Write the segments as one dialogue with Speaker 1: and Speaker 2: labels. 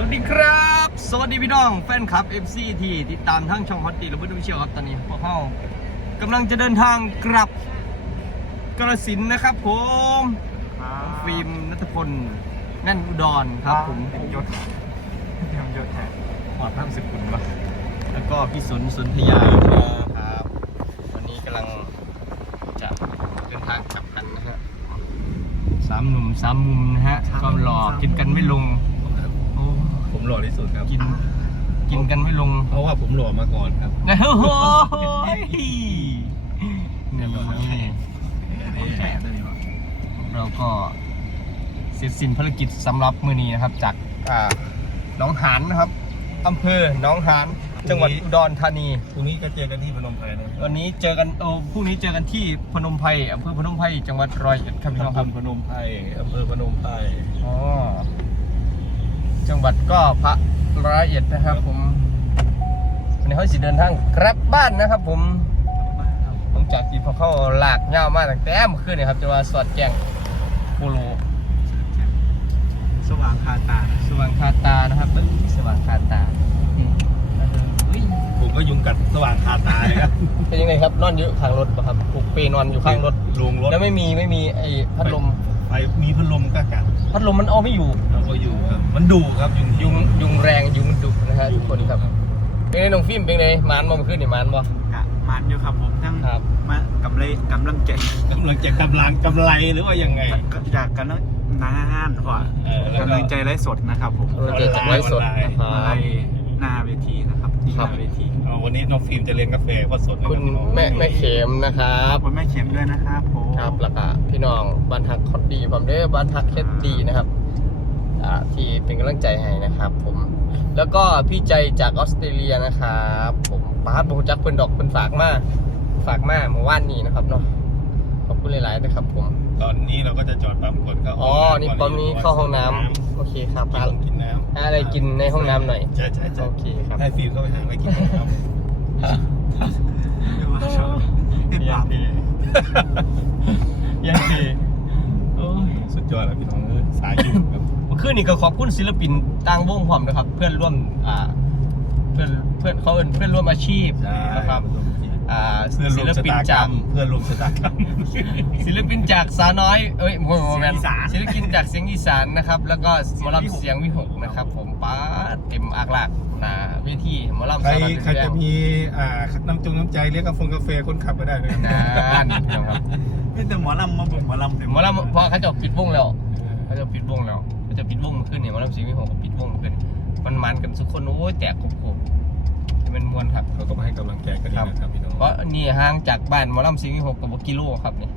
Speaker 1: วัสดีครับ สวัสดีพี่น้องแฟนคลับ FC ที่ติดตามทั้งช่องฮอตตีและเพื่อนๆเชียวครับตอนนี้พวกเขากำลังจะเดินทางกลับกระสินธุ์นะครับผมฟิล์มนัทพลแน่นอุดรครับผม
Speaker 2: ยศยศยศแทน
Speaker 1: หอดทั้งสิบคนมาแล้วก็พี่สนสนธยาครับ วันนี้กำลังจะเดินทางกลับกันนะฮะสามหนุ่มสามมุมนะฮะความหล่อกินกันไม่ลงโอ้
Speaker 2: ผมหล่อที่สุดครับ
Speaker 1: กิน กินกันไม่ลง
Speaker 2: เพราะว่าผมหล่อมาก่อนครับ
Speaker 1: นะโอ้โหเนี่ยเราก็เสร็จสิ้นภารกิจสำหรับมือนี้นะครับ จากอ่าหน้องหานนะครับอำเภอหน้องหานจังหวัดอุดรธานี
Speaker 2: พรุ่งนี้ก็เจอกันที่พนมไพรนะ
Speaker 1: วันนี้เจอกันโอ้พรุ่งนี้เจอกันที่พนมไพรอำเภอพนมไพรจังหวัดร้อยเอ็ดครับพี่น้องครับ
Speaker 2: ตำบลพนมไพรอำเภอพนมไพร
Speaker 1: อ๋อ จังหวัดก็พระร้อยเอ็ดนะครับ ผมวันนี้เขาสิเดินทางกลับบ้านนะครับ ผมหลังจากที่พอเข้าลากเงาวมาตั้งแต่เมื่อคืนนี่ครับจะว่าสอดแจ้งโปโล
Speaker 2: สว่างคาตา
Speaker 1: สว่างคาตานะครับเอ้ยสว่างคาตาเฮ้ย
Speaker 2: ผมก็ยุงกัดสว่างคาตาเลยครับ
Speaker 1: เป็นยังไงครับนอนอยู่ข้างรถป่ะครับปลุกเปนอนอยู่ข้างรถ
Speaker 2: ลงรถ
Speaker 1: แล้วไม่มีไม่มีไอ้พัดลม
Speaker 2: ไฟ มีพัดลมก็กัด
Speaker 1: พัดลมมันเอาไม่อยู่
Speaker 2: เราก็อยู่ครับ มันดุครับยุง
Speaker 1: ยุงยุงแรงยุงดุนะฮะทุกคนครับ เป็นไงน้องฟิล์มเป็นไงมานมาเมื่อคืนนี่มานบ่
Speaker 3: กะมันอยู่ครับผมทั้ง
Speaker 1: ครับ
Speaker 3: มากำไรกำลังใจ
Speaker 2: กำลังจะกำลังกำไรหรือว่ายังไง
Speaker 3: ก็อยากกันแล้วนานพอ
Speaker 2: เออแล้วก็
Speaker 3: กำลังใจไร้สดนะครับผม
Speaker 1: เราจะจากไลฟ์สดนะค
Speaker 3: อะไร
Speaker 1: รับ
Speaker 3: หน้าเวทีนะครับที่ห
Speaker 1: ครับ
Speaker 3: น้าเวที
Speaker 2: เอาวันนี้น้องฟิล์มจะเลี้ยงกาแฟก็สดนะ
Speaker 1: คุ
Speaker 2: ค
Speaker 1: ณ
Speaker 2: รับพี่น้อง
Speaker 1: แม่แม่เข็มนะครั
Speaker 3: ขอบบคุณแม่เข็มด้วยนะครับผม
Speaker 1: ครับแล้วก็พี่น้องบ้านฮักคอดดีผมเด้อบ้านฮักเคสดีนะครับอ่าที่เป็นกำลังใจให้นะครับผมแล้วก็พี่ใจจากออสเตรเลียนะครับผมป้าดบงจักเพิ่นดอกเพิ่นฝากมาฝากมาเมื่อวานนี้นะครับเนาะขอบคุณหลายๆนะครับผม
Speaker 2: ตอนนี้เราก็จะจอดปั๊มก่อนเข้าห้
Speaker 1: อ๋อ
Speaker 2: องำ
Speaker 1: นี่ปั๊มนี้เข้าห้องน้ำโอเคครับ
Speaker 2: กิน
Speaker 1: หา
Speaker 2: น้ำกินน้ำ
Speaker 1: หาอะไรกินในห้องน้ำหน่อย
Speaker 2: ใช่ใช่ใช่
Speaker 1: โอเคครับ
Speaker 2: ให้ฟิล์มเข้าไปหาอะไรกินครับ
Speaker 3: เรียกว่าชอบติดปาก
Speaker 1: ยังดีโอ้ย
Speaker 2: สุดยอดแล้วพี่น้องเอ้ยสายอยู่ครับ
Speaker 1: เมื่อคืนนี้ก็ขอบคุณศิลปินต่างวงผมนะครับ เพื่อนร่วมอ่าเพื่อนเพื่อนเขาเอิ้นเพื่อนร่วมอาชีพนะครับ อ่า
Speaker 2: เพื่อนร
Speaker 1: ศิ
Speaker 2: วม
Speaker 1: ล
Speaker 2: ชะ
Speaker 1: ปิน
Speaker 2: ตากร
Speaker 1: จารก
Speaker 2: มเพื่อนรวมชะตากรรม
Speaker 1: ศิลปินจากสาวน้อยเอ้ยโมโมแมนศิลปินจากเสียงอีสานนะครับ แล้วก็หมอลำเสียงวิหกนะครับ ผมป้าดเต็มอักลากหนาเวทีหมอลำ
Speaker 2: ใคร
Speaker 1: สาวน้อย
Speaker 2: ใครจะมีอ่าน้ำจงน้ำใจเรียกกาแฟกาแฟคนขับก็ได้เลย
Speaker 1: นานพี่น้องครับ
Speaker 3: นี่แต่หมอลำมาบุกหมอลำเต็
Speaker 1: หมอลำพอเขาจะปิดวงแล้วเขาจะปิดวงแล้วเขาจะปิดวงขึ้นเนี่ยหมอลำเสียงวิหกก็ปิดวงขึ้นมันมันกันสุกคนโอ้ยแตกกรุบๆเป็นมวนครับ
Speaker 2: เราก็มาให้กำลังใจกันดีนะครับพี่ น้อง
Speaker 1: เพราะนี่ห่างจากบ้านหมอลำเสียงวิหกกับกิโลครับเนี่ย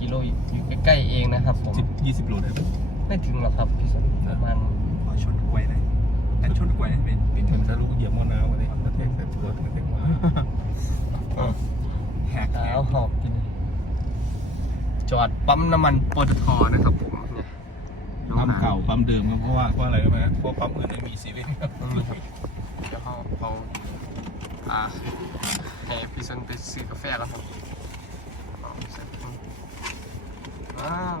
Speaker 1: กิโลอยู่ใกล้ๆเองนะครับ ผม
Speaker 2: สิบยี่สิบโลได้ไหม
Speaker 1: ไม่ถึงหรอกครับพี่สันประมาณ
Speaker 3: ขอชนกล้วยเลยแต่ชนกล้วยเป็นเป็น
Speaker 2: มันทะลุเหยียบมอน้ำอะไรประเทศใส่ตัวประเทศมา
Speaker 3: แหกแห
Speaker 1: เท้ากหอบกินจอดปั๊มน้ำมันปตทนะครับผมเนี่ย
Speaker 2: ปั๊มเก่าปั๊มเดิมครับเพราะว่าเพราะอะไรรู้ไหมเพราะปั๊มอื่นไม่มีซีรีส์ครับ
Speaker 1: นี่ครับเดี๋ยวเขาเขา อ่าให้พี่สันไปซื้อกาแฟแล้วครับเอาพี่สันว้าว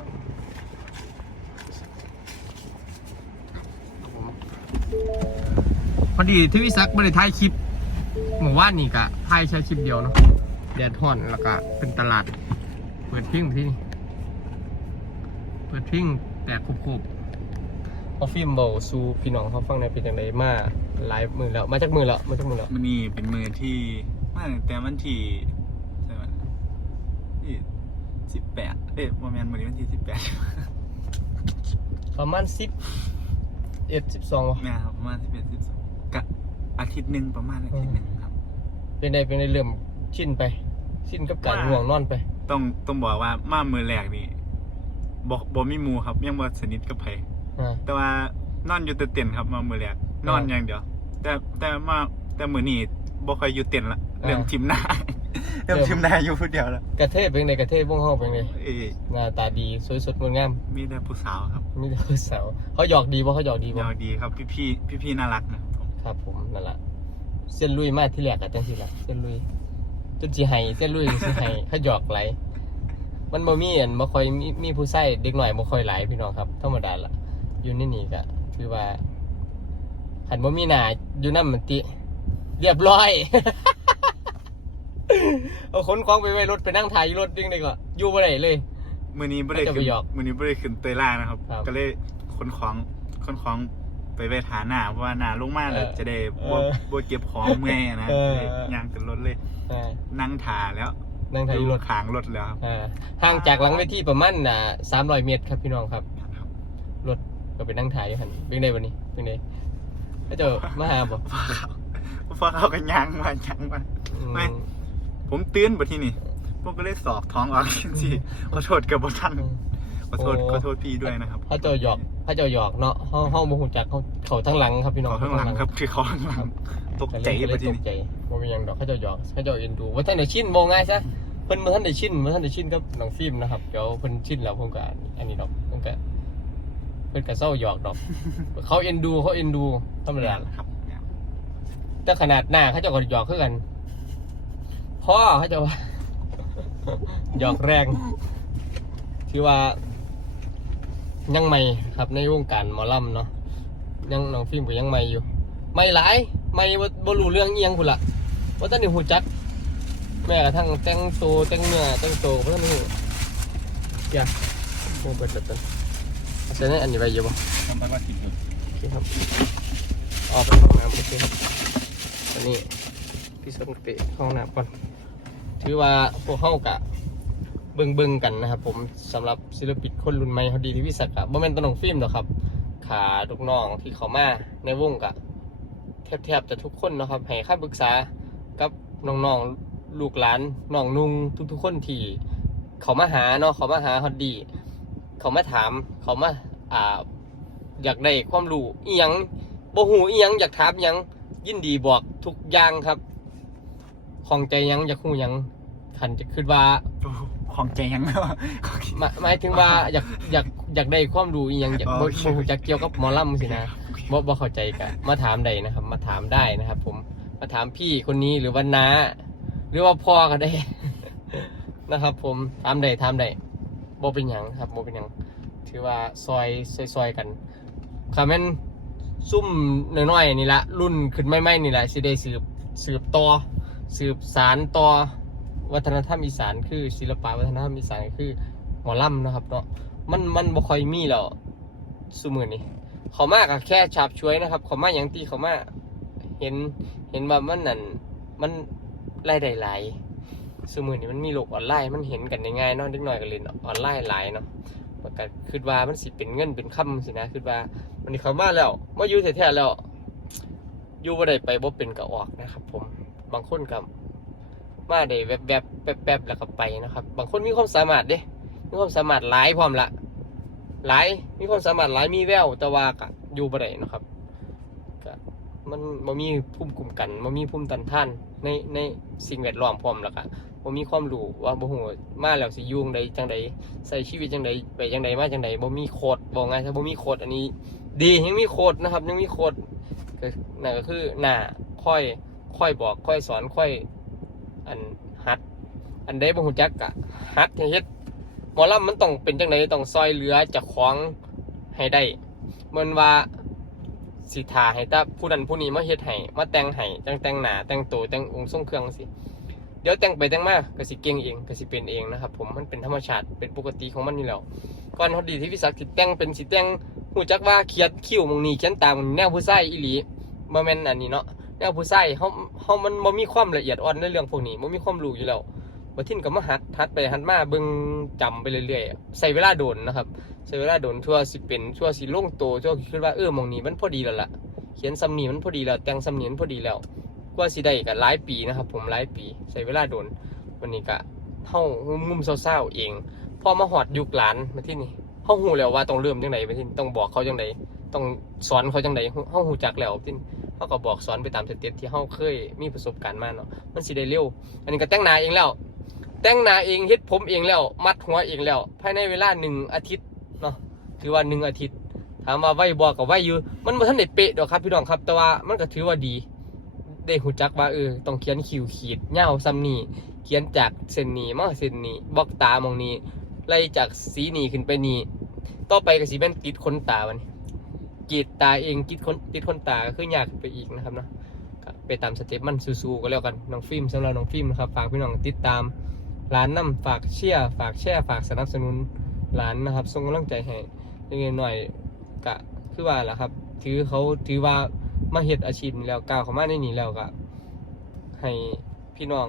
Speaker 1: พอดีที่วิซักบริถ่ายคลิปหมู่ว่านนี่กะถ่ายแค่คลิปเดียวเนาะแดดห่อนแล้วก็เป็นตลาด เปิดพิ้งที่นี่เปิดพิ้งแต่คุบคุ บเอาฟิล์มเบาซูพี่น้องเขาฟังในเป็นจังไดมาไลฟ์มือแล้ว มาจากมือแล้วมาจากมือแล้ว
Speaker 3: มันนี่เป็นมือที่มาตั้งแต่วันที่ใช่ไหมที่สิบแปดเอ๊ะประมาณวันนี้วันที่สิบแปด
Speaker 1: ประมาณสิบเอ็ดสิบสองวะ
Speaker 3: แม่ครับประมาณสิบเอ็ดสิบสองกะอาทิตย์หนึ่งประมาณอาทิตย์หนึ่งครับ
Speaker 1: เป็นไดเป็นไดเริ่มชินไป ชินกับการ
Speaker 3: ว่า
Speaker 1: ห่วงนอนไป
Speaker 3: ต้องต้องบอกว่ามามือแรกนี่บอกบอกมีหมูครับยังบ่สนิทกับไผ
Speaker 1: อ่า
Speaker 3: แต่ว่านอนอยู่แต่เต็นท์ครับมามือแรกนอน
Speaker 1: อ่า
Speaker 3: อย่างเดียว แต่แต่มาแต่มือนี้บ่ค่อยอยู่เต็นท์ละ
Speaker 1: อ่า
Speaker 3: เริ่มชิมหน้า
Speaker 1: เริ่
Speaker 3: เริ่
Speaker 1: ม
Speaker 3: มชิมหน้าอยู่ผู้เดียวแล้ว
Speaker 1: กระเทยเป็นไดกระเทยพวกเขาเป็นไง
Speaker 3: เอ้ย
Speaker 1: หน้าตาดีสวยสดงดงาม
Speaker 3: มีแต่ผู้สาวครับ
Speaker 1: มีแต่ผู้สาวเขาหยอกดีบ่เขาหยอกดีบ่
Speaker 3: ยาวดีครับพี่พี่พี่พี่ๆน่ารักนะครับผม
Speaker 1: ครับผมนั่นแหละเส้นลุยมากที่แรกอะจังสิละเส้นลุยจนสิไห้เส้นลุยสิไห้เขาหยอกไหลมันบ่มีอันบ่ค่อยมีมีผู้ใส่เด็กหน่อยบ่ค่อยหลายพี่น้องครับธรรมดาละ อยู่ในี่นี่ก็คือว่าขันบ่มีหนาอยู่นั่นมันติ เรียบร้อย เอาขนของไปไว้รถไปนั่งถ่ายอยู่รถดึงได้ก็อยู่บ่ได้เลย
Speaker 3: มือนี้ไม่ได้
Speaker 1: จะไป
Speaker 3: ขึ้น
Speaker 1: หยอก
Speaker 3: มือนี้ไม่ได้ขึ้นเตยล่านะครับ
Speaker 1: ครับ
Speaker 3: ก็เลยขนของขนของไปไปฐานหน้าเพราะว่าหน้าลงมาแล้ว
Speaker 1: เออ
Speaker 3: จะได้
Speaker 1: เอ
Speaker 3: บ่
Speaker 1: อ
Speaker 3: บ่เก็บของเมื่อยนะ
Speaker 1: เออ
Speaker 3: เลยย่างขึ้นรถเลย
Speaker 1: อ่า
Speaker 3: นั่งถ่าแล้ว
Speaker 1: นั่งถ่ายอยู่รถ
Speaker 3: ขางรถแล้วครับ
Speaker 1: อ่าห่างจากหลังเวทีประมาณอ่า300เมตรครับพี่น้องครับ
Speaker 3: ครับ
Speaker 1: รถ ก็ไปนั่งถ่ายอยู่หันเป็นไงวันนี้เป็นไงก็เจะมาหาบ่
Speaker 3: พอเขากันยางมายังมา
Speaker 1: อืม
Speaker 3: ไม่ผมตื่นบ่ที่นี่ผมก็เลยสอกท้องออกจริงๆขอโทษกับบ่ทันขอโทษ
Speaker 1: โอ้
Speaker 3: ขอโทษพี่ด้วยนะครับ
Speaker 1: เขาเจ้าหยอกเขาเจ้าหยอกเนาะเฮาเฮาบ่ฮู้จักเขาเขาทั้งหลังครับพี่น้อง
Speaker 3: ขอข้างหลังครับคือเขาข้างหลังตกใจ
Speaker 1: ก็เล
Speaker 3: บ่
Speaker 1: ย
Speaker 3: ที่
Speaker 1: ต
Speaker 3: นี่
Speaker 1: กใจบ่มีหยังดอกเขาเจ้าหยอกเขาเจ้าเอ็นดูว่าท่านได้ชินบ่ง่ายซะเพิ่นบ่ทันได้ชินบ่ทันได้ชินกับน้องฟิล์มนะครับเดี๋ยวเพิ่นชินแล้วเพิ่นก็อันนี้ดอกเพิ่นก็ เพิ่นก็เศร้าหยอกดอก เขาเอ็นดูเขาเอ็นดูธรรมดา
Speaker 3: ครับเนี่ย
Speaker 1: แต่ขนาดหน้าเขาเจ้าก็หยอกคือกันพ่อเขาเจ้าว่า หยอกแรงที่ว่า ยังใหม่ครับในวงการหมอลำเนาะยังน้องฟิล์มก็ยังใหม่อยู่ ไม่หลายไม่บ่บ่รู้เรื่องเอียงพุ่นละว่าท่านนี่หูจัก แม้กระทั่งแต่งตัวแต่งเนื้อแต่งตัวว่าท่านนี่อย่าโอ้เปิดเปิด เปิดเอาเส้นอันนี้ไปอยู่บ่
Speaker 2: ทำไปว่าติดอยู่
Speaker 1: โอเคครับออกไปห้องน้ำโอเคครับตอนนี้พี่ส้มกับเปะเข้าห้องน้ำก่อนถือว่าพวกเข้ากะเบิ่งเบิ่งๆกันนะครับผมสำหรับศิลปินคนรุ่นใหม่เขาดีที่วิสักอะบ่แม่นตวน้องฟิล์มหรอกครับ ขาลูกน้องที่เขามาในวงกะแทบๆจะทุกคนเนาะครับให้ค่าปรึกษากับน้องๆลูกหลานน้องนุ่งทุกๆคนที่เขามาหาเนาะเขามาหาฮอดดี เขามาถามเขามา อ่า อยากได้ความรู้อีหยังบ่หูอีหยังอยากถามอีหยังยินดีบอกทุกอย่างครับของใจหยังอยากหูหยังขันจะคิดว่า
Speaker 3: โอ้ของใจยัง
Speaker 1: หมายหมายถึงว่าอยากอยากอยากได้ความรู้อีหยังอยากบ่
Speaker 3: โอเค
Speaker 1: บ่ฮู้จักเกี่ยวกับหมอลำสินะบ่บ่เข้าใจกะมาถามได้นะครับ มาถามได้นะครับ ผมมาถามพี่คนนี้หรือว่าน้าหรือว่าพ่อก็ได้ นะครับ ผมถามได้ถามได้บ่เป็นหยังครับบ่เป็นหยัง ถือว่าซอยซอยๆกันคาแม่นซุ่มน้อยๆนี่ละรุ่นขึ้นใหม่ๆนี่แหละสิได้สืบสืบต่อสืบสารต่อวัฒนธรรมอีสานคือศิลปะวัฒนธรรมอีสานคือหมอลำนะครับเนาะมันมันบ่ค่อยมีแล้วสมือนี้เขามากกับแค่ฉาบช่วยนะครับ เขามาอย่างที่เขามาเห็นเห็นว่ามันนั่นมันรายได้หลายสมือนี้มันมีโลกออนไลน์มันเห็นกันง่ายๆเนาะเด็กน้อยก็เล่นออนไลน์หลายเนาะ มันก็คิดว่ามันสิเป็นเงินเป็นคำสินะคิดว่ามันนี้เขามาแล้วมาอยู่แท้ๆแล้วอยู่บ่ได้ไปบ่เป็นก็ออกนะครับ ผมบางคนกับมาได้แวบๆแป๊บๆแล้วก็ไปนะครับ บางคนมีความสามารถเด้มีความสามารถหลายพร้อมละหลายมีความสามารถหลายมีแววแต่ว่าก็อยู่บ่ได้นะครับ มันบ่มีภูมิคุ้มกันบ่มีภูมิต้านทานในในสิ่งแวดล้อมพร้อมแล้วก็บ่มีความรู้ว่าบ่ฮู้มาแล้วสิอยุ่งใดจังใดใส่ชีวิตจังใดไปจังใดมาจังใดบ่มีโคดบอกไงถ้าบ่มีโคดอันนี้ ดียังมีโคดนะครับ ยังมีโคดก็นั่นก็คือหน้าค่อยค่อยบอกค่อยสอนค่อยอันฮัด อันใดบ่ฮู้จักกะฮัดให้เฮ็ดหมอลำมันต้องเป็นจังไดต้องซอยเหลือจากของให้ได้เหมือนว่า สิทาให้ต่ผู้นั้นผู้นี้มาเฮ็ดให้มาแต่งให้แตงแต่งหนาแต่งตัวแต่งองค์ทรงเครื่องสิเดี๋ยวแต่งไปแต่งมาก็สิเก่งเองก็สิเป็นเองนะครับ ผมมันเป็นธรรมชาติเป็นปกติของมันอยู่แล้วก่อนเฮาดีที่วิสักสิแต่งเป็นสิแต่งฮู้จักว่าเขียนคิ้วมองนี้เขียนตามองนี้แนวผู้ชายอีหลีบ่แม่นอันนี้เนาะแนวผู้ใส่เขาเขามันบ่มีความละเอียดอ่อนในเรื่องพวกนี้บ่มีความรู้อยู่แล้ว บ่ทิ้นก็มาหัดหัดไปหัดมาเบิ่งจำไปเรื่อยๆใส่เวลาโดนนะครับใส่เวลาโดนทั่วสิเป็นทั่วสิลงโตทั่วคิดว่าเออมองนี้มันพอดีแล้วล่ะเขียนซ้ำนีมันพอดีแล้วแต่งซ้ำนี้มันพอดีแล้วกว่าสิได้ก็หลายปีนะครับ ผมหลายปีใส่เวลาโดนวันนี้ก็เฮางุ่มๆเศร้าๆเองพอมาหอดยุคหลานมาที่นี่เฮาฮู้แล้วว่าต้องเริ่มจังไดไปที่ต้องบอกเขาจังไดต้องสอนเขาจังไดเฮาฮู้จักแล้วที่เขาก็บอกสอนไปตามสเต็ปที่เขาเคยมีประสบการณ์มาเนาะมันสิได้เร็ว อันนี้ก็แต่งหน้าเองแล้ว แต่งหน้าเองเฮ็ดผมเองแล้ว มัดหัวเองแล้ว ภายในเวลาหนึ่งอาทิตย์เนาะถือว่าหนึ่งอาทิตย์ ถามว่าไวบอกกับไวอยู่ มันบ่ทันได้เป๊ะดอกครับพี่น้องครับแต่ว่ามันก็ถือว่าดี ได้หูจักว่าเออต้องเขียนคิวขีดยาซ้ำนี้เขียนจากเส้นนี้มาเส้นนี้บล็อกตามองนี้ไล่จากสีนี้ขึ้นไปนี้ต่อไปก็สิเป็นติดขนตาวันนี้กรีดตาเองกีดคนติดคนตาก็คือยากไปอีกนะครับเนาะไปตามสเต็ปมันสู้ๆก็แล้วกันน้องฟิล์มสำหรับน้องฟิล์มนะครับฝากพี่น้องติดตาม ร้านน้ำฝากเชียร์ฝากแชร์ฝากสนับสนุนร้านนะครับส่งกำลังใจให้เล็กๆหน่อยก็คือว่าแหละครับ ถือเขาถือว่ามาเฮ็ดอาชีพนี้แล้วก้าวเข้ามาในนี้แล้วก็ให้พี่น้อง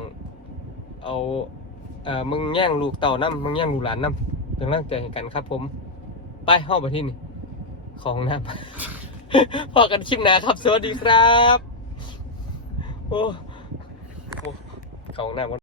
Speaker 1: เอาเอ่อมึงแย่งลูกเต่าน้ำมึงแย่งลูกหลานน้ำเป็นกำลังใจให้กันครับ ผม ไปเข้าไปที่นี่ของน้ำ พอกันคลิปหน้าครับ สวัสดีครับ โอ้โอ้ของน้ำ